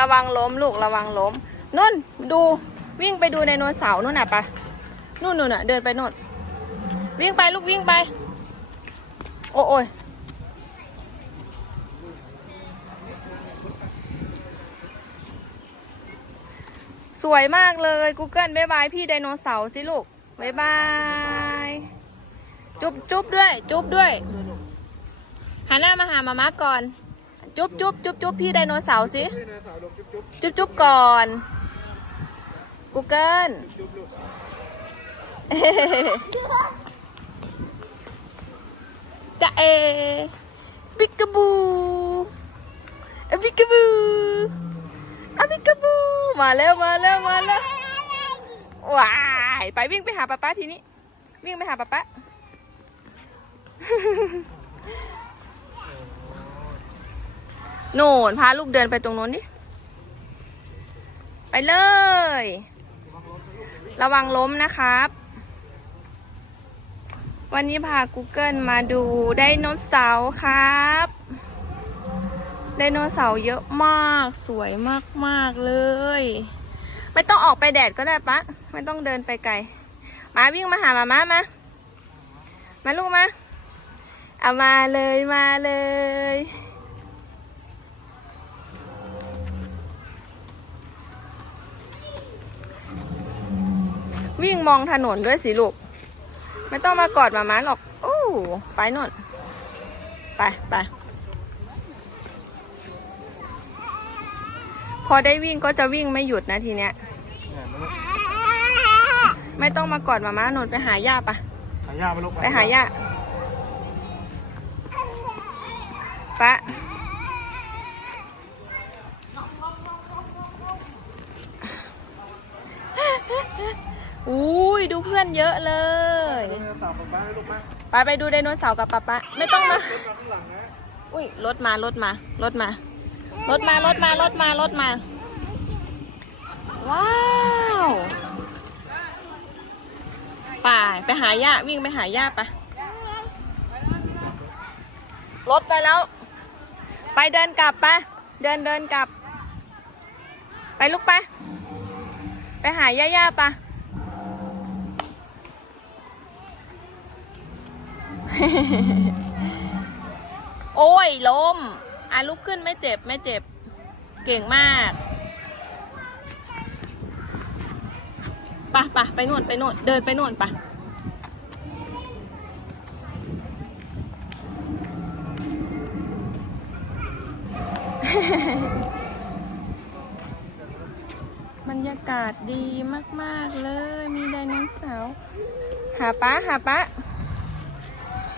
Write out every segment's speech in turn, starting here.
ระวังล้มลูกระวังล้มนุ่นดูวิ่งไปดูไดโนเสาร์นู่นน่ะปะนู่นนู่นน่ะเดินไปนู่นวิ่งไปลูกวิ่งไป โอ้โอยสวยมากเลย Google บ๊ายบายพี่ไดโนเสาร์สิลูกบ๊ายบาย จุ๊บจุ๊บด้วย จุ๊บด้วยหันหน้ามาหามาม่าก่อน จุ๊บจุ๊บจุ๊บจุ๊บพี่ไดโนเสาร์สิจุ๊บจุ๊บก่อน Google จะเอปิกาบูอะปิกาบูอะปิกาบู มาแล้วมาแล้วมาแล้ว ว้าย ไปวิ่งไปหาป๊าป๊าทีนี้ วิ่งไปหาป๊าป๊า โน่นพาลูกเดินไปตรงโน้นดิ ไปเลย ระวังล้มนะครับ วันนี้พา Google มาดูไดโนเสาร์ครับไดโนเสาร์เยอะมากสวยมากๆเลย ไม่ต้องออกไปแดดก็ได้ปะไม่ต้องเดินไปไกลมาวิ่งมาหามาม่ามามาลูกมาเอามาเลยมาเลย วิ่งมองถนนด้วยสิลูก ไม่ต้องมากอดหมาม้าหรอก โอ้ไปโน่นไปไปพอได้วิ่งก็จะวิ่งไม่หยุดนะทีเนี้ย ไม่ต้องมากอดหมาม้าโน่นไปหาย่าปะหายามาลูกไปหาย่าปะ เพื่อนเยอะเลย สาวป้าให้ลูกมาไปไปดูไดโนเสาร์กับป๊าป๊าไม่ต้องมาเดินมาข้างหลังนะอุ้ยรถมารถมารถมารถมารถมารถมารถมา ว้าวไปไปหาย่าวิ่งไปหาย่าไปะรถไปแล้ว ไปเดินกลับไปะเดินเดินกลับ ไปลูกไปไปหาย่าย่าปะ โอ้ยล้มอะลุกขึ้นไม่เจ็บไม่เจ็บ เก่งมากปะปะไปโน่นไปโน่นเดินไปโน่นปะบรรยากาศดีมาก ๆ เลย มีไดโนเสาร์หาป้าหาป้า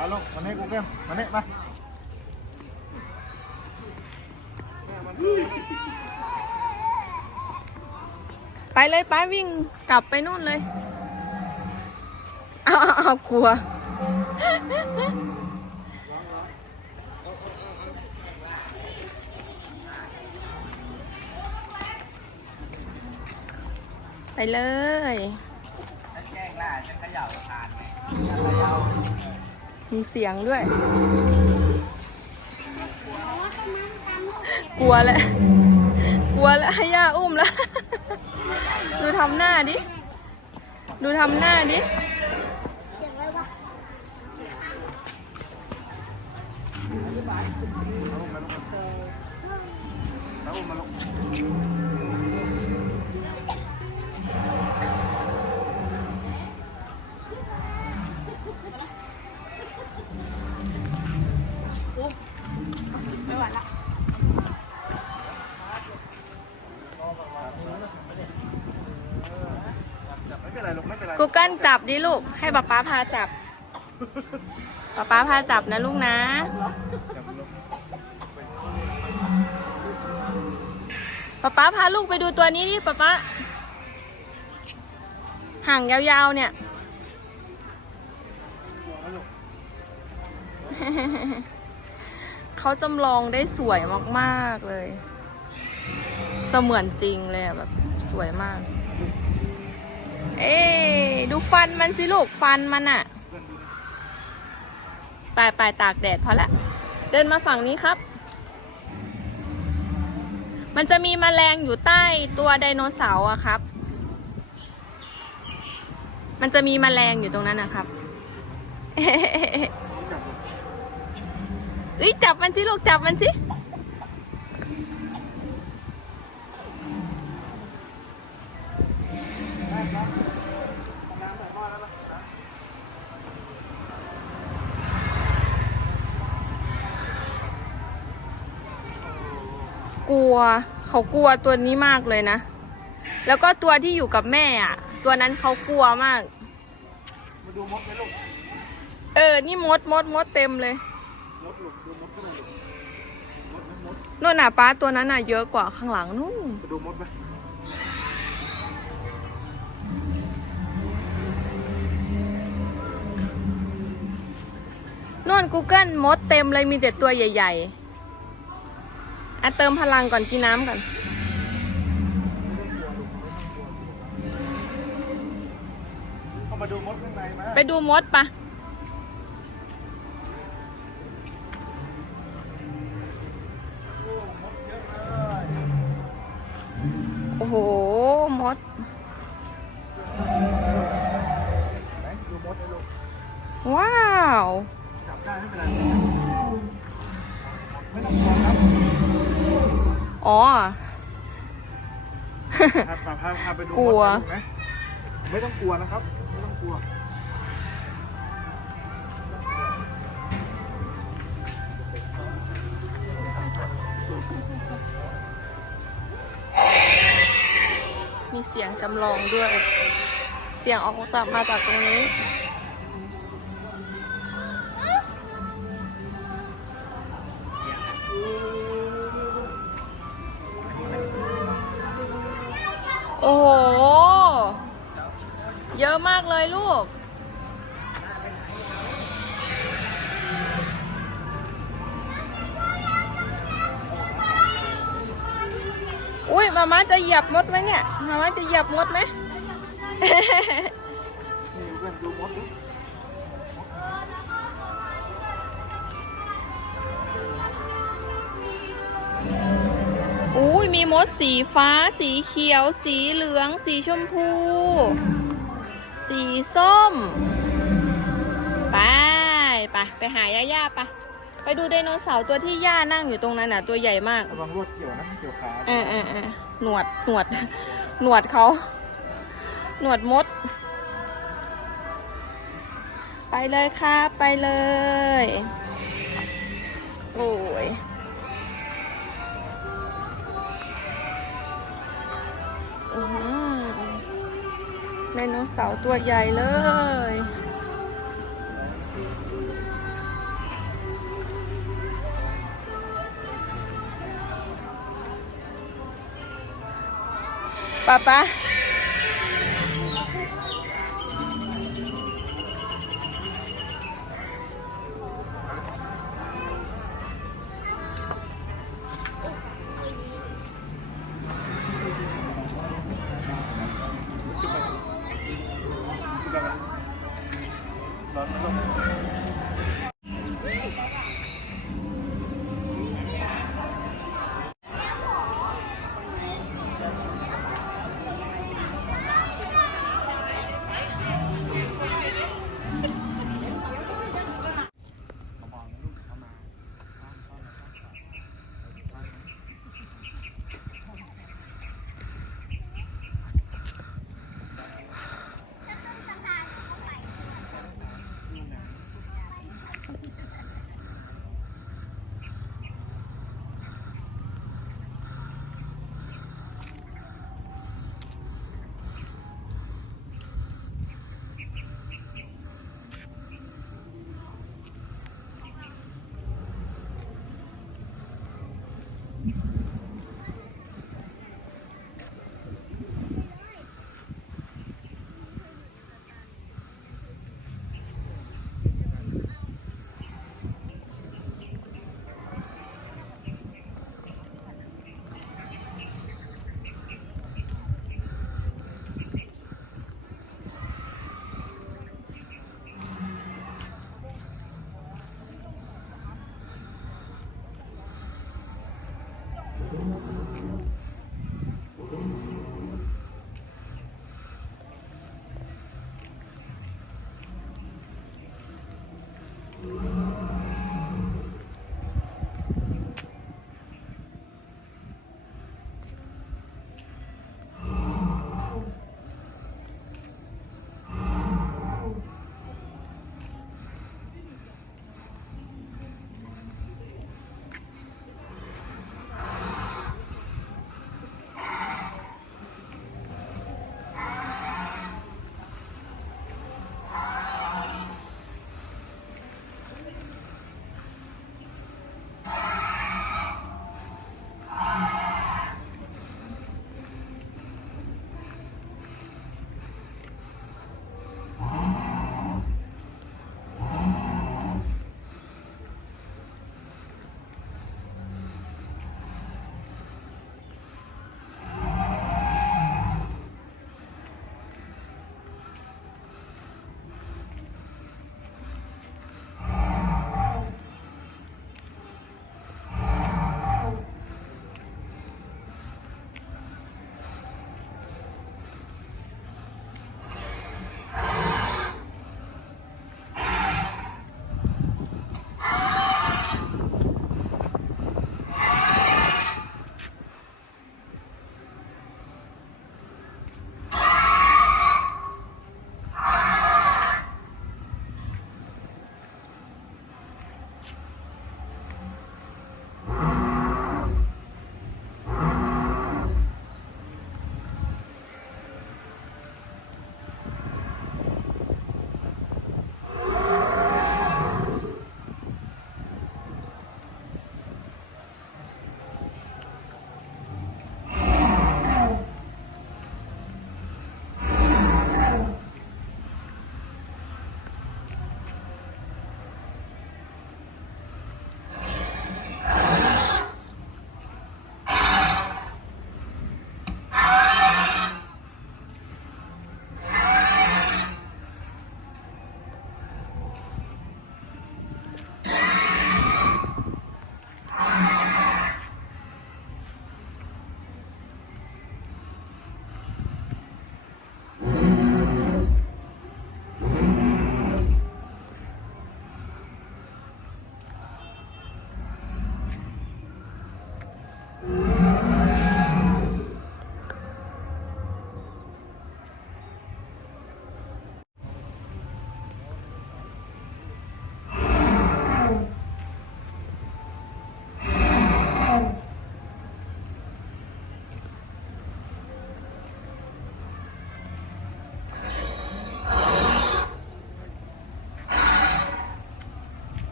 ตาลูกมาเนี่ยกูเกิลมาเนี่ยมาไปเลยป้าวิ่งกลับไปนู่นเลยเอาเอากลัวไปเลยแกล้งล่าฉันเขย่าทานไหม มีเสียงด้วย กลัวแล้วกลัวแล้วให้ย่าอุ้มแล้ว ดูทำหน้าดิ ดูทำหน้าดิแล้วมาลูก จับดิลูก ให้ป๊าป๊าพาจับป๊าป๊าพาจับนะลูกนะ ป๊าป๊าพาลูกไปดูตัวนี้ดิป๊าป๊าห่างยาวๆเนี่ย เขาจำลองได้สวยมากๆเลย เสมือนจริงเลยแบบสวยมาก เอ้ดูฟันมันสิลูกฟันมันอะไปไปตากแดดพอละเดินมาฝั่งนี้ครับ มันจะมีมแมลงอยู่ใต้ตัวไดโนเสาร์อะครับ มันจะมีมแมลงอยู่ตรงนั้นนะครับเอ้ยจับมันสิลูกจับมันสิ วเขากลัวตัวนี้มากเลยนะ แล้วก็ตัวที่อยู่กับแม่อะ ตัวนั้นเขากลัวมาก มาดูมดไหมลูก เออ นี่มดมดมดเต็มเลยมดลูกดูมดก็ได้ลูกมดไหมมดนู่นน่ะป้าตัวนั้นน่ะเยอะกว่าข้างหลังนู่น มาดูมดไหมนู่น Google มดเต็มเลยมีแต่ตัวใหญ่ ๆ อะเติมพลังก่อนกินน้ำก่อน เข้ามาดูมดข้างในไหมไปดูมดปะ อ๋อ พาพาพาพาไปดูกลัวมดไหมลูกนะไม่ต้องกลัวนะครับ ไม่ต้องกลัว มีเสียงจำลองด้วย เสียงออกจากมาจากตรงนี้ เลยลูก อุ้ยมาม่าจะเหยียบมดไหมเนี่ย มาม่าจะเหยียบมดไหมอุ้ยมีมดสีฟ้า สีเขียว สีเหลือง สีชมพู สีส้ม ไปไปไปหาย่าๆไปไปดูไดโนเสาร์ตัวที่ย่านั่งอยู่ตรงนั้นน่ะ ตัวใหญ่มากระวังรวดเกี่ยวนะเกี่ยวขาเออเออเออหนวดหนวด หนวดเขา หนวดมด ไปเลยครับไปเลย โอ้ยอื้อหือไดโนเสาร์ตัวใหญ่เลย ป๊าป้า